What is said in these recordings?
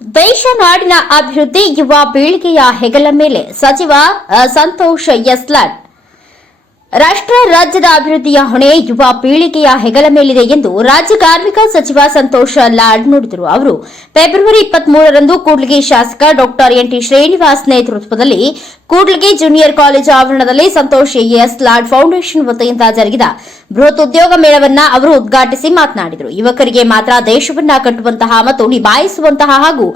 ದೇಶ ನಾಡಿನ ಅಭಿವೃದ್ಧಿ ಯುವ ಪೀಳಿಗೆಯ ಹೆಗಲ ಮೇಲೆ ಸಚಿವ ಸಂತೋಷ್ ಯಸ್ಲಾಟ್ ರಾಷ್ಟ್ರ ರಾಜ್ಯದ ಅಭಿವೃದ್ಧಿಯ ಹೊಣೆ ಯುವ ಪೀಳಿಗೆಯ ಹೆಗಲ ಮೇಲಿದೆ ಎಂದು ರಾಜ್ಯ ಕಾರ್ಮಿಕ ಸಚಿವ ಸಂತೋಷ ಲಾಡ್ ನುಡಿದರು. ಅವರು ಫೆಬ್ರವರಿ ಇಪ್ಪತ್ಮೂರರಂದು ಕೂಡ್ಲಿಗಿ ಶಾಸಕ ಡಾಕ್ಟರ್ ಎನ್ಟಿ ಶ್ರೀನಿವಾಸ್ ನೇತೃತ್ವದಲ್ಲಿ ಕೂಡ್ಲಿಗಿ ಜೂನಿಯರ್ ಕಾಲೇಜು ಆವರಣದಲ್ಲಿ ಸಂತೋಷ್ ಎಸ್ ಲಾಡ್ ಫೌಂಡೇಶನ್ ವತಿಯಿಂದ ಜರುಗಿದ ಬೃಹತ್ ಉದ್ಯೋಗ ಮೇಳವನ್ನ ಅವರು ಉದ್ಘಾಟಿಸಿ ಮಾತನಾಡಿದರು. ಯುವಕರಿಗೆ ಮಾತ್ರ ದೇಶವನ್ನ ಕಟ್ಟುವಂತಹ ಮತ್ತು ನಿಭಾಯಿಸುವಂತಹ ಹಾಗೂ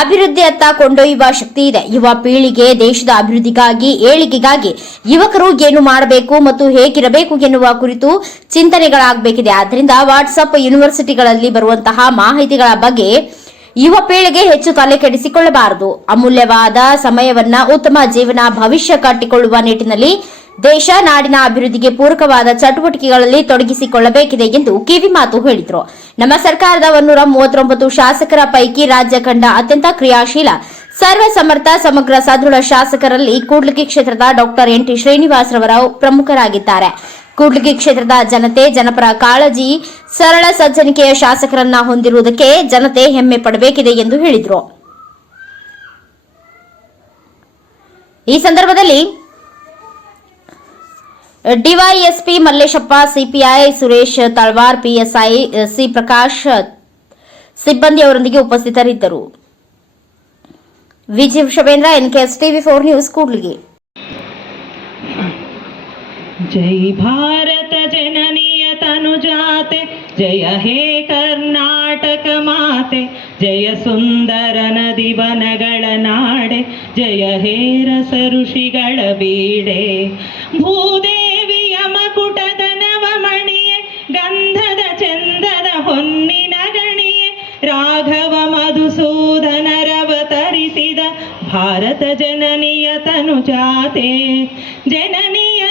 ಅಭಿವೃದ್ಧಿಯತ್ತ ಕೊಂಡೊಯ್ಯುವ ಶಕ್ತಿ ಇದೆ. ಯುವ ಪೀಳಿಗೆ ದೇಶದ ಅಭಿವೃದ್ಧಿಗಾಗಿ, ಏಳಿಗೆಗಾಗಿ ಯುವಕರು ಏನು ಮಾಡಬೇಕು ಮತ್ತು ಹೇಗಿರಬೇಕು ಎನ್ನುವ ಕುರಿತು ಚಿಂತನೆಗಳಾಗಬೇಕಿದೆ. ಆದ್ದರಿಂದ ವಾಟ್ಸಪ್ ಯೂನಿವರ್ಸಿಟಿಗಳಲ್ಲಿ ಬರುವಂತಹ ಮಾಹಿತಿಗಳ ಬಗ್ಗೆ ಯುವ ಪೀಳಿಗೆ ಹೆಚ್ಚು ತಲೆ ಕೆಡಿಸಿಕೊಳ್ಳಬಾರದು. ಅಮೂಲ್ಯವಾದ ಸಮಯವನ್ನ ಉತ್ತಮ ಜೀವನ, ಭವಿಷ್ಯ ಕಟ್ಟಿಕೊಳ್ಳುವ ನಿಟ್ಟಿನಲ್ಲಿ ದೇಶ ನಾಡಿನ ಅಭಿವೃದ್ಧಿಗೆ ಪೂರಕವಾದ ಚಟುವಟಿಕೆಗಳಲ್ಲಿ ತೊಡಗಿಸಿಕೊಳ್ಳಬೇಕಿದೆ ಎಂದು ಕಿವಿಮಾತು ಹೇಳಿದರು. ನಮ್ಮ ಸರ್ಕಾರದ ಒಂದೂರ ಮೂವತ್ತೊಂಬತ್ತು ಶಾಸಕರ ಪೈಕಿ ರಾಜ್ಯ ಕಂಡ ಅತ್ಯಂತ ಕ್ರಿಯಾಶೀಲ ಸರ್ವ ಸಮರ್ಥ ಸಮಗ್ರ, ಸದೃಢ ಶಾಸಕರಲ್ಲಿ ಕೂಡ್ಲಿಗಿ ಕ್ಷೇತ್ರದ doctor N T Srinivas Rao ಪ್ರಮುಖರಾಗಿದ್ದಾರೆ. Kudligi ಕ್ಷೇತ್ರದ ಜನತೆ, ಜನಪರ ಕಾಳಜಿ, ಸರಳ ಸಜ್ಜನಿಕೆಯ ಶಾಸಕರನ್ನ ಹೊಂದಿರುವುದಕ್ಕೆ ಜನತೆ ಹೆಮ್ಮೆ ಪಡಬೇಕಿದೆ ಎಂದು ಹೇಳಿದರು. ಈ ಸಂದರ್ಭದಲ್ಲಿ DYSP Malleshappa, CPI Suresh Talwar, PSI C Prakash ಸಿಬ್ಬಂದಿಯವರೊಂದಿಗೆ ಉಪಸ್ಥಿತರಿದ್ದರು. VG NKS TV four news, Kudligi. ಜೈ ಭಾರತ ಜನನಿಯ ತನುಜಾತೆ, ಜಯ ಹೇ ಕರ್ನಾಟಕ ಮಾತೆ, ಜಯ ಸುಂದರ ನದಿ ಬನಗಳ ನಾಡೆ, ಜಯ ಹೇ ರಸ ಋಷಿಗಳ ಬೀಡೆ. ಭೂದೇವಿಯ ಮಕುಟದ ನವಮಣಿಯೇ ಗಂಧದ ಚಂದದ ಹೊನ್ನಿನ ಗಣಿಯೇ, ರಾಘವ ಮಧುಸೂದನರವ ತರಿಸಿದ ಭಾರತ ಜನನಿಯ ತನುಜಾತೆ. ಜನನಿ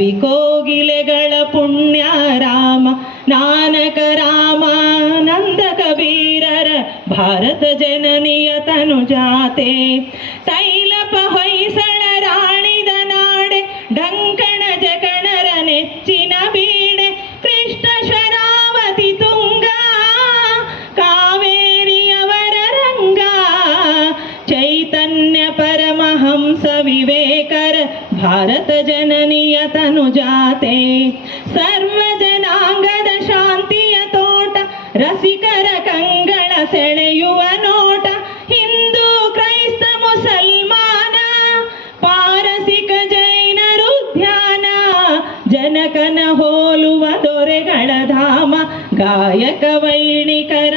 ಕವಿ ಕೋಗಿಲೆಗಳ ಪುಣ್ಯ ರಾಮ ನಾನಕ ರಾಮ ಕಬೀರರ ಭಾರತ ಜನನಿಯ ತನುಜಾತೆ. ತೈಲಪ ಹೊಯ್ಸಳ ಭಾರತ ಜನನಿಯ ತನುಜಾತೆ, ಸರ್ವ ಜನಾಂಗದ ಶಾಂತಿಯ ತೋಟ, ರಸಿಕರ ಕಂಗಳ ಸೆಳೆಯುವ ನೋಟ, ಹಿಂದೂ, ಕ್ರೈಸ್ತ, ಮುಸಲ್ಮಾನ, ಪಾರಸಿಕ ಜೈನರು ಧ್ಯಾನ ಜನಕನ ಹೋಲುವ ದೊರೆಗಳ ಧಾಮ, ಗಾಯಕ ವೈಣಿಕರ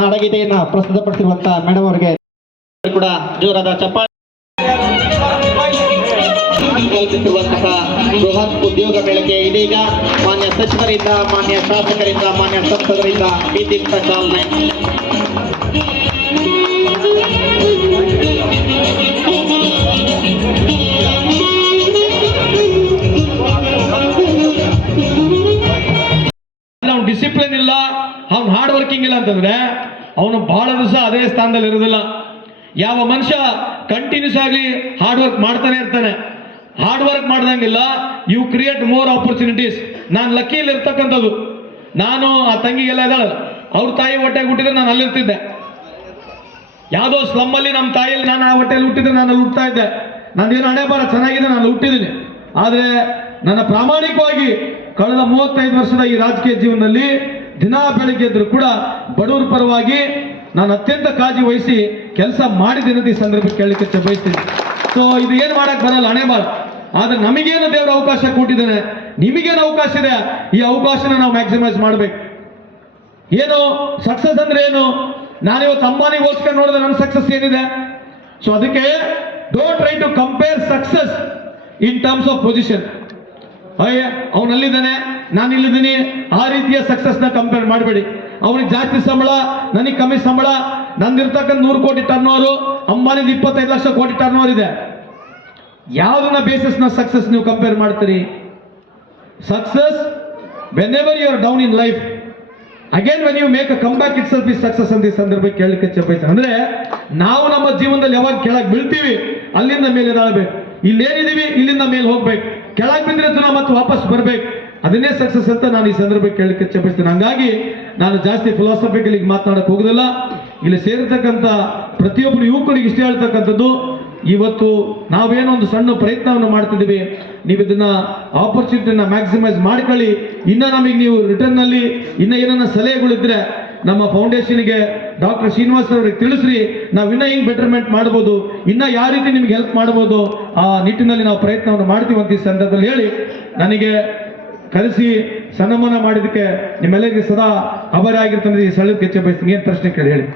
ನಾಡಗೀತೆಯನ್ನ ಪ್ರಸ್ತುತಪಡಿಸಿರುವಂತಹ ಮೇಡಮ್ ಅವರಿಗೆ ಕೂಡ ಜೋರಾದ ಚಪ್ಪಾಳೆ ಬೃಹತ್ ಉದ್ಯೋಗ ಬೆಳಗ್ಗೆ ಇದೀಗ ಮಾನ್ಯ ಸಚಿವರಿಂದ, ಮಾನ್ಯ ಶಾಸಕರಿಂದ, ಮಾನ್ಯ ಸಂಸದರಿಂದ ವಿದ್ಯುಕ್ತ ಚಾಲನೆ. ಡಿಸಿಪ್ಲಿನ್ ಇಲ್ಲ, ಅವ್ನು ಹಾರ್ಡ್ ವರ್ಕಿಂಗ್ ಇಲ್ಲ ಅಂತಂದ್ರೆ ಅವನು ಬಹಳ ದಿವಸ ಅದೇ ಸ್ಥಾನದಲ್ಲಿ ಇರೋದಿಲ್ಲ ಯಾವ ಮನುಷ್ಯ ಕಂಟಿನ್ಯೂಸ್ ಆಗಿ ಹಾರ್ಡ್ ವರ್ಕ್ ಮಾಡ್ತಾನೆ ಇರ್ತಾನೆ. ಹಾರ್ಡ್ ವರ್ಕ್ ಮಾಡ್ದಂಗಿಲ್ಲ ಯು ಕ್ರಿಯೇಟ್ ಮೋರ್ ಆಪರ್ಚುನಿಟೀಸ್ ನಾನು ಲಕ್ಕಿಯಲ್ಲಿ ಇರ್ತಕ್ಕಂಥದ್ದು. ನಾನು, ಆ ತಂಗಿಗೆಲ್ಲ ಇದ್ದಾಳೆ. ಅವ್ರ ತಾಯಿ ಹೊಟ್ಟೆಗೆ ಹುಟ್ಟಿದ್ರೆ ನಾನು ಅಲ್ಲಿರ್ತಿದ್ದೆ ಯಾವುದೋ ಸ್ಲಮ್ಮಲ್ಲಿ ನಮ್ಮ ತಾಯಿಯಲ್ಲಿ ನಾನು ಆ ಹೊಟ್ಟೆಯಲ್ಲಿ ಹುಟ್ಟಿದ್ರೆ ನಾನು ಅಲ್ಲಿ ಹುಟ್ತಾ ಇದ್ದೆ. ನಂದೇನು ಹಣೆ ಬರ ಚೆನ್ನಾಗಿದೆ, ನಾನು ಹುಟ್ಟಿದ್ದೀನಿ. ಆದರೆ ನನ್ನ ಪ್ರಾಮಾಣಿಕವಾಗಿ ಕಳೆದ ಮೂವತ್ತೈದು ವರ್ಷದ ಈ ರಾಜಕೀಯ ಜೀವನದಲ್ಲಿ ದಿನ ಬೆಳಿಗ್ಗೆ ಇದ್ರು ಕೂಡ ಬಡವರ ಪರವಾಗಿ ನಾನು ಅತ್ಯಂತ ಕಾಳಜಿ ವಹಿಸಿ ಕೆಲಸ ಮಾಡಿದ್ದೇನೆ ಈ ಸಂದರ್ಭ ಕೇಳಲಿಕ್ಕೆ ಬಯಸ್ತೀನಿ. ಸೊ ಇದು ಏನು ಮಾಡಕ್ ಬರಲ್ಲ, ಹಣೆ ಬಾಳ. ಆದ್ರೆ ನಮಗೇನು ದೇವರ ಅವಕಾಶ ಕೊಟ್ಟಿದ್ದಾನೆ, ನಿಮಗೇನು ಅವಕಾಶ ಇದೆ, ಈ ಅವಕಾಶನ ನಾವು ಮ್ಯಾಕ್ಸಿಮೈಸ್ ಮಾಡ್ಬೇಕು. ಏನು ಸಕ್ಸಸ್ ಅಂದ್ರೆ ಏನು? ನಾನಿವತ್ತು ಅಂಬಾನಿ ಹೋಲ್ಸ್ಕೊಂಡು ನೋಡಿದ್ರೆ ನನ್ನ ಸಕ್ಸಸ್ ಏನಿದೆ? ಸೊ ಅದಕ್ಕೆ don't try to compare success in terms of position ಅವನಲ್ಲಿದ್ದಾನೆ. ನಾನು ಇಲ್ಲಿದ್ದೀನಿ ಆ ರೀತಿಯ ಸಕ್ಸಸ್ನ ಕಂಪೇರ್ ಮಾಡಬೇಡಿ. ಅವ್ರಿಗೆ ಜಾಸ್ತಿ ಸಂಬಳ, ನನಗೆ ಕಮ್ಮಿ ಸಂಬಳ, ನಂದಿರ್ತಕ್ಕಂಥ ನೂರು ಕೋಟಿ ಟರ್ನ್ ಓವರು ಅಂಬಾನಿದ ಇಪ್ಪತ್ತೈದು ಲಕ್ಷ ಕೋಟಿ ಟರ್ನ್ ಓವರ್ ಇದೆ. ಯಾವ್ದನ್ನ ಬೇಸಿಸ್ನ ಸಕ್ಸಸ್ ನೀವು ಕಂಪೇರ್ ಮಾಡ್ತೀರಿ? Success whenever you are down in life again when you make a comeback itself success ಅಂತ ಈ ಸಂದರ್ಭ ಕೇಳಲಿಕ್ಕೆ ಚಪಾಯಿಸಿ ಅಂದ್ರೆ, ನಾವು ನಮ್ಮ ಜೀವನದಲ್ಲಿ ಯಾವಾಗ ಕೆಳಗೆ ಬೀಳ್ತೀವಿ, ಅಲ್ಲಿಂದ ಮೇಲೆ ಎದಾಳ್ಬೇಕು ಇಲ್ಲೇನಿದೀವಿ, ಇಲ್ಲಿಂದ ಮೇಲೆ ಹೋಗ್ಬೇಕು. ಕೆಳಗೆ ಬಿದ್ದರೆ ಮತ್ತೆ ವಾಪಸ್ ಬರ್ಬೇಕು. ಅದನ್ನೇ ಸಕ್ಸಸ್ ಅಂತ ನಾನು ಈ ಸಂದರ್ಭಕ್ಕೆ ಕೇಳಲಿಕ್ಕೆ ಚಪಾಯಿಸ್ತೀನಿ ಹಂಗಾಗಿ ನಾನು ಜಾಸ್ತಿ ಫಿಲಾಸಫಿಕಲ್ ಈಗ ಹೋಗೋದಿಲ್ಲ. ಇಲ್ಲಿ ಸೇರಿರ್ತಕ್ಕಂಥ ಪ್ರತಿಯೊಬ್ಬರು ಯುವಕರಿಗೆ ಇಷ್ಟ ಹೇಳ್ತಕ್ಕಂಥದ್ದು, ಇವತ್ತು ನಾವೇನೋ ಒಂದು ಸಣ್ಣ ಪ್ರಯತ್ನವನ್ನು ಮಾಡ್ತಿದ್ದೀವಿ. ನೀವು ಇದನ್ನ ಆಪರ್ಚುನಿಟಿನ ಮ್ಯಾಕ್ಸಿಮೈಸ್ ಮಾಡ್ಕೊಳ್ಳಿ. ಇನ್ನ ನಮಗೆ ನೀವು ರಿಟರ್ನ್ನಲ್ಲಿ ಇನ್ನ ಏನನ್ನ ಸಲಹೆಗಳಿದ್ರೆ ನಮ್ಮ ಫೌಂಡೇಶನ್ಗೆ ಡಾಕ್ಟರ್ ಶ್ರೀನಿವಾಸ್ ಅವರಿಗೆ ತಿಳಿಸ್ರಿ. ನಾವು ಇನ್ನೂ ಹಿಂಗೆ ಬೆಟರ್ಮೆಂಟ್ ಮಾಡ್ಬೋದು, ಇನ್ನೂ ಯಾವ ರೀತಿ ನಿಮ್ಗೆ ಹೆಲ್ಪ್ ಮಾಡ್ಬೋದು, ಆ ನಿಟ್ಟಿನಲ್ಲಿ ನಾವು ಪ್ರಯತ್ನವನ್ನು ಮಾಡ್ತೀವಿ ಅಂತ ಈ ಸಂದರ್ಭದಲ್ಲಿ ಹೇಳಿ, ನನಗೆ ಕರೆಸಿ ಸನ್ಮಾನ ಮಾಡಿದಕ್ಕೆ ನಿಮ್ಮೆಲ್ಲರಿಗೂ ಸದಾ ಅಭಾರಿ ಆಗಿರ್ತಾನೆ ಈ ಸ್ಥಳಕ್ಕೆ ಹೆಚ್ಚು ಬಯಸ್ತೀನಿ. ಏನು ಪ್ರಶ್ನೆ ಕೇಳಿ ಹೇಳಿ.